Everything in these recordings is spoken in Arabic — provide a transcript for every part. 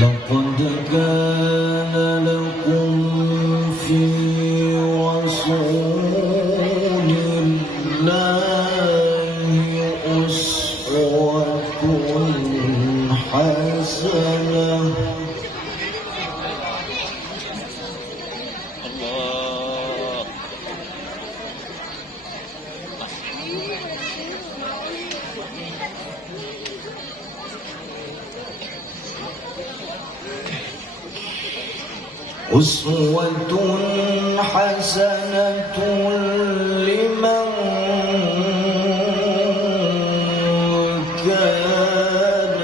لقد كان لكم في رسول الله أسوة حسنة أسوة حسنة لمن كان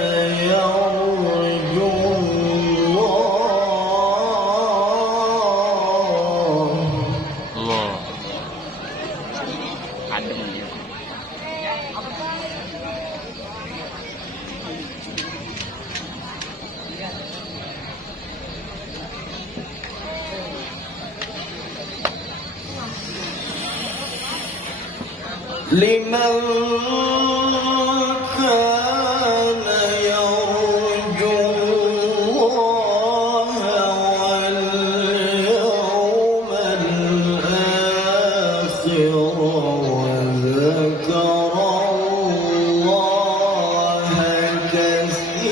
يرجو الله لمن كان يرجو الله واليوم الآخر وذكر الله كثيرا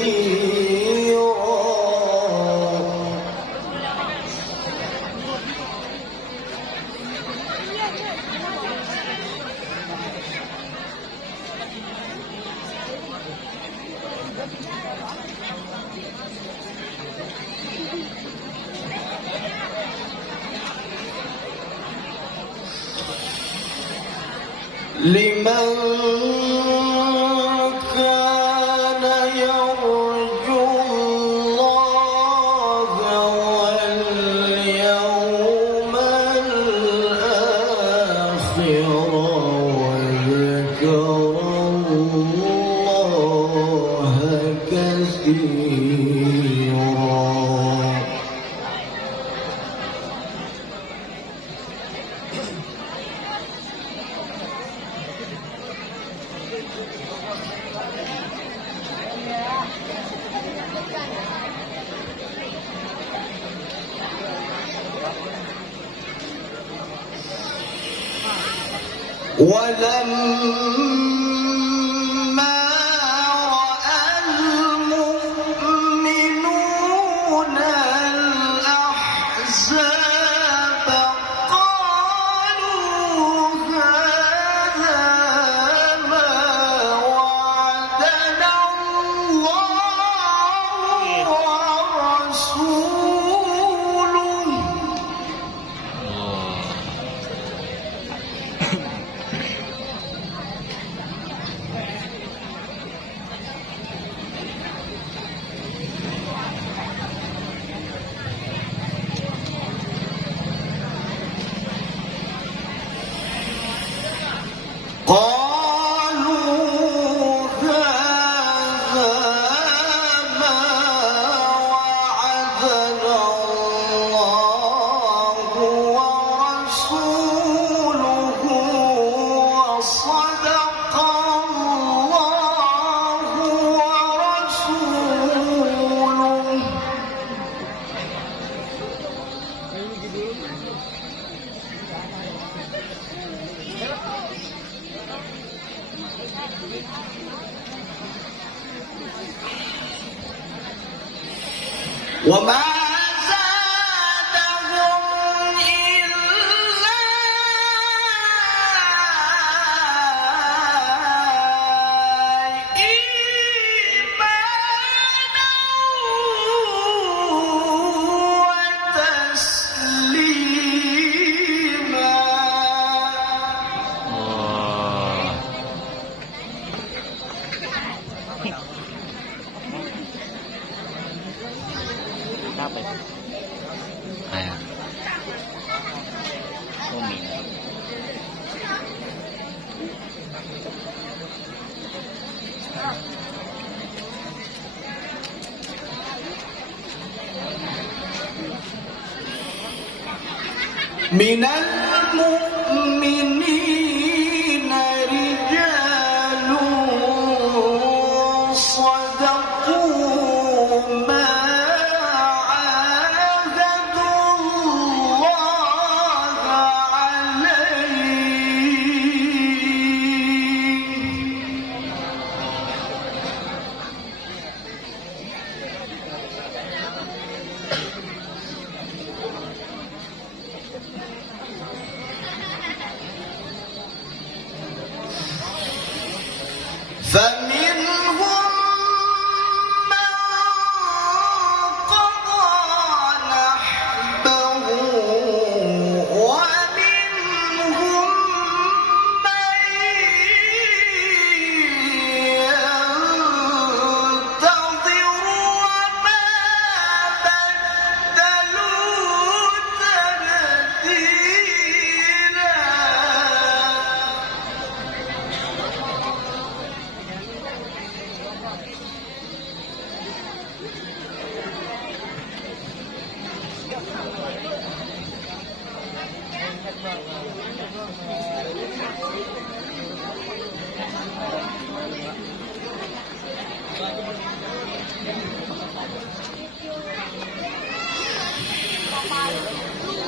لمن كان يرجو الله واليوم الآخر وذكر الله كثيرا ولما رأى المؤمنون الأحزاب قالوا هذا ما وعدنا الله ورسوله قالوا هذا ما وعدنا الله ورسوله وصدق الله ورسوله وما زادهم إلا إيمانا من المؤمنين رجال صدقوا ما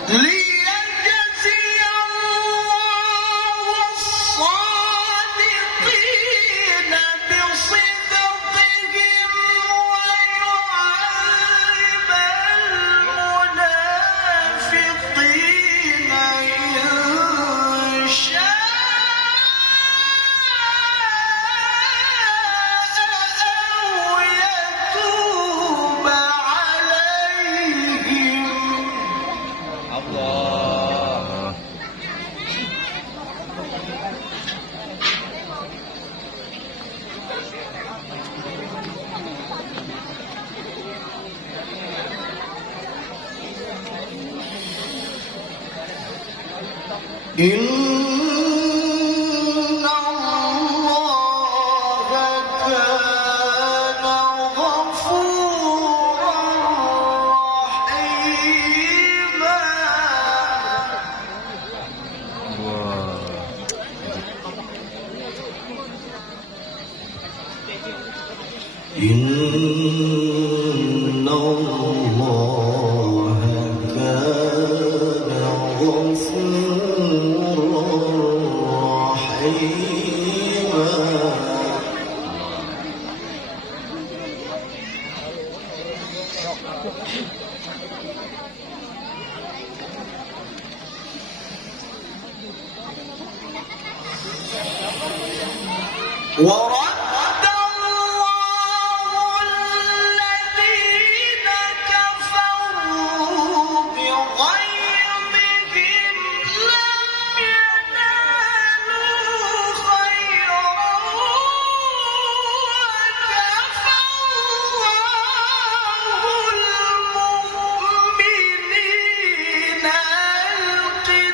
ليجزي الله الصادقين بصدقهم ويعذب المنافقين إن شاء أو يتوب عليهم. الله. إن الله كان غفورا رحيما. إن الله كان غفورا رحيما. ورد الله الذين كفروا بغيظهم لم ينالوا خيرا وكفى الله المؤمنين القتال.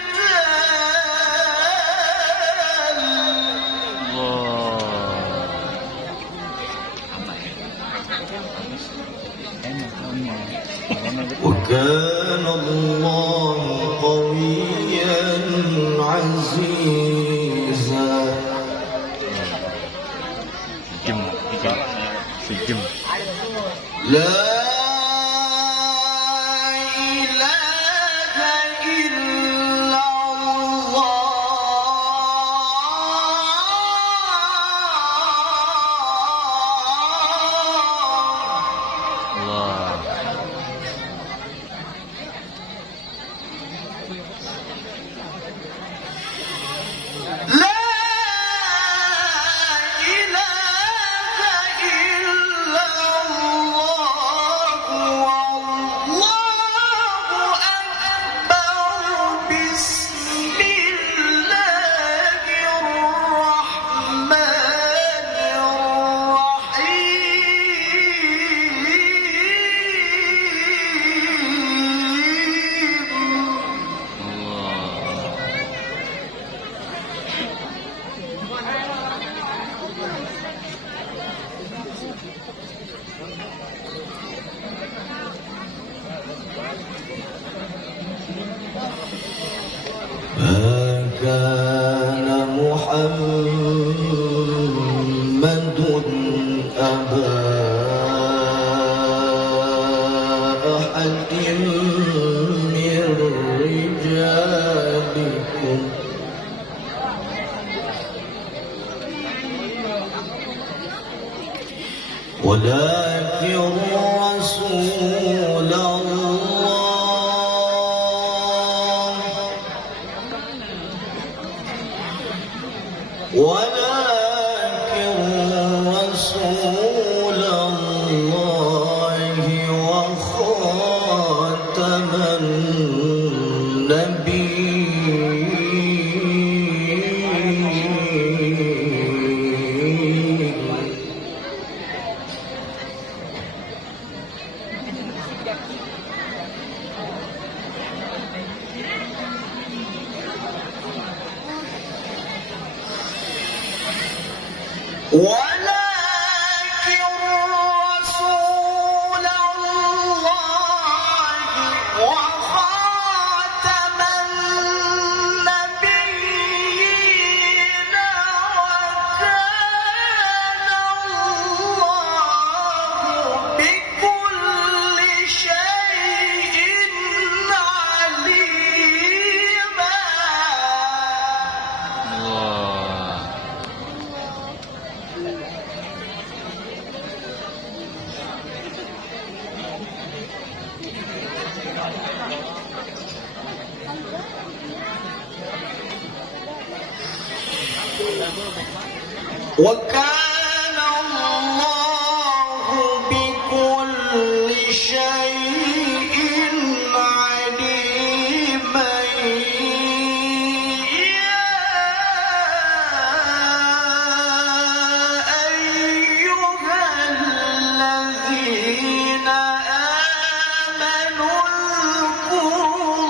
وكان الله قويا عزيزا. لا إله إلا الله. لا إله إلا الله والله أكبر. بسم الله الرحمن ما كان محمد أبا أحد من رجالكم ولكن رسول الله ولكن رسول الله وخاتم النبيين. ولكن رسول الله وخاتم النبيين وكان الله وكان الله بكل شيء عليما يا أيها الذين آمنوا اذكروا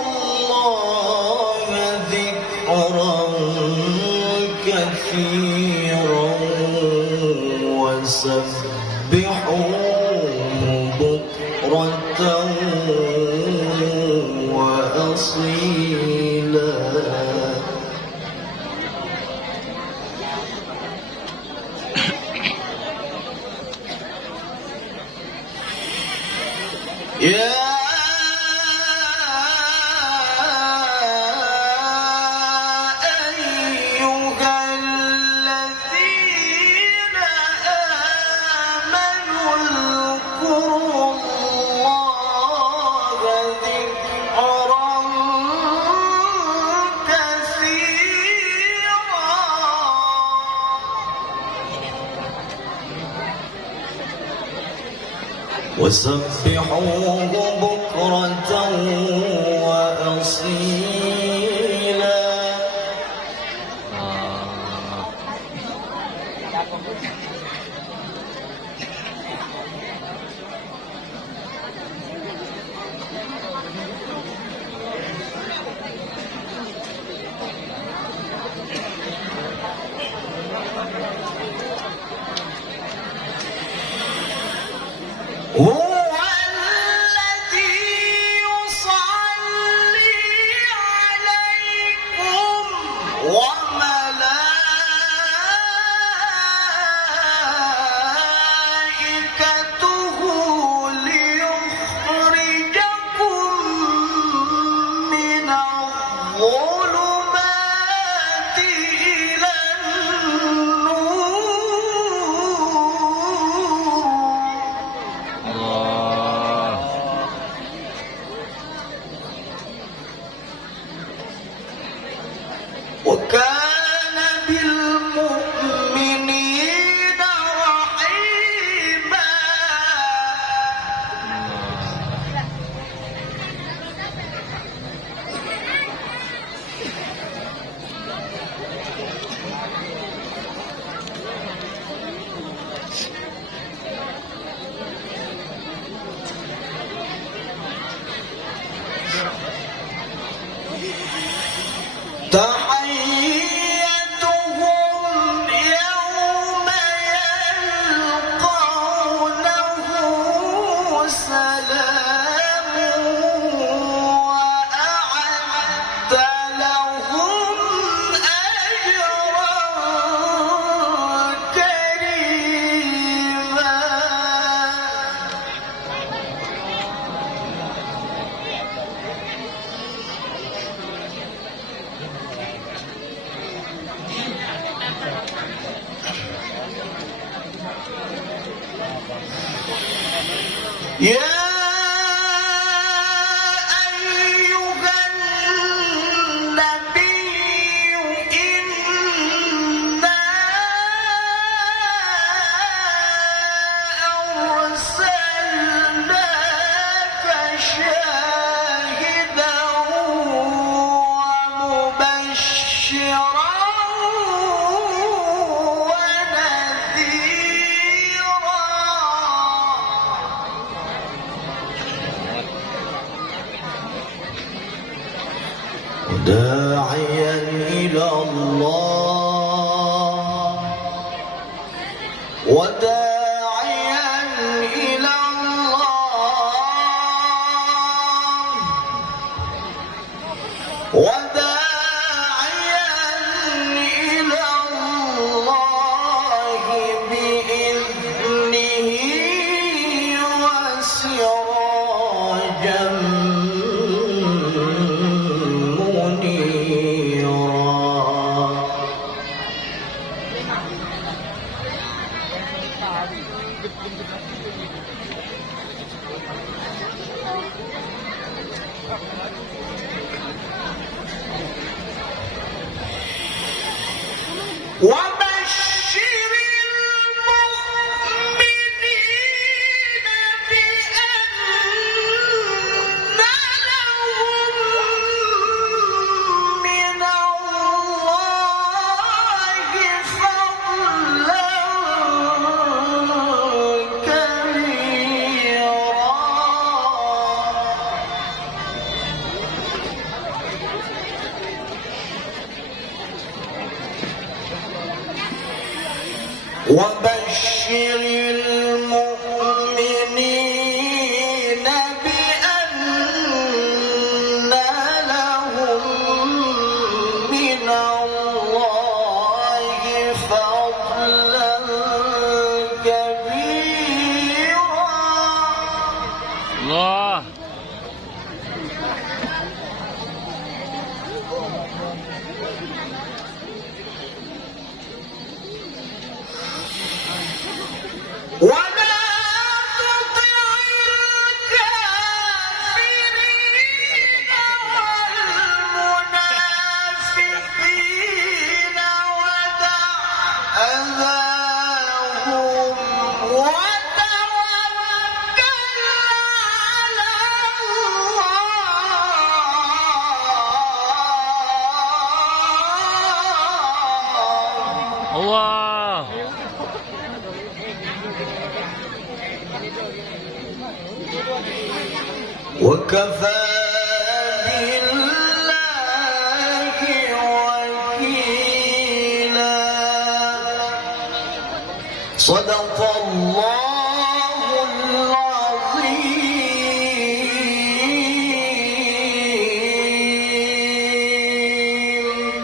الله ذكرا كثيرا وسبحوه بكرة وأصيلا يا أيها الذين آمنوا اذكروا الله ذكرا كثيرا وسبحوه بكرة وأصيلا هو الذي يصلي عليكم وملائكته ليخرجكم من الظلمات إلى النور وكان بالمؤمنين رحيما تحيتهم يوم يلقونه سلام وأعد لهم أجرا كريما يا أيها النبي إنا أرسلناك شاهدا ومبشرا داعيا إلى الله وداعيا إلى الله وداعيا إلى الله بإذنه وسراجا منيرا وبشر المؤمنين بأن لهم من الله فضلا كبيرا وبشر المؤمنين بأن لهم من الله فضلا كبيرا الله. ولا تطع الكافرين والمنافقين ودع أذاهم وتوكل على الله الله. وكفى بالله وكيلا صدق الله العظيم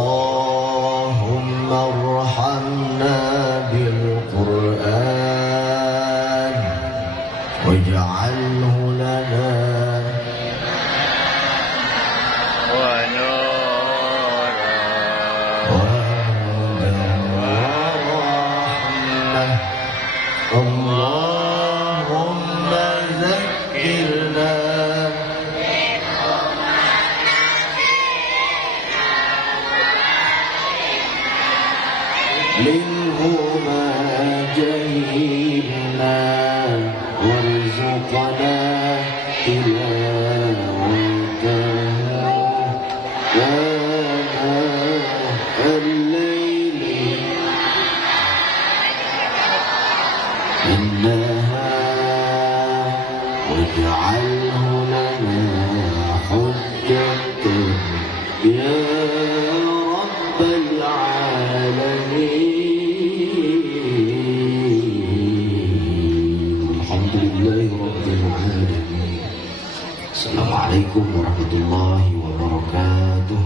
اللهم ارحمنا بالقرآن واجعله لنا وهدى ورحمة اللهم ذكرنا منه ما جهلنا وارزقنا تلاوته آناء الليل والنهار واجعله لنا حجة يا رب العالمين الحمد لله رب العالمين السلام عليكم ورحمة الله وبركاته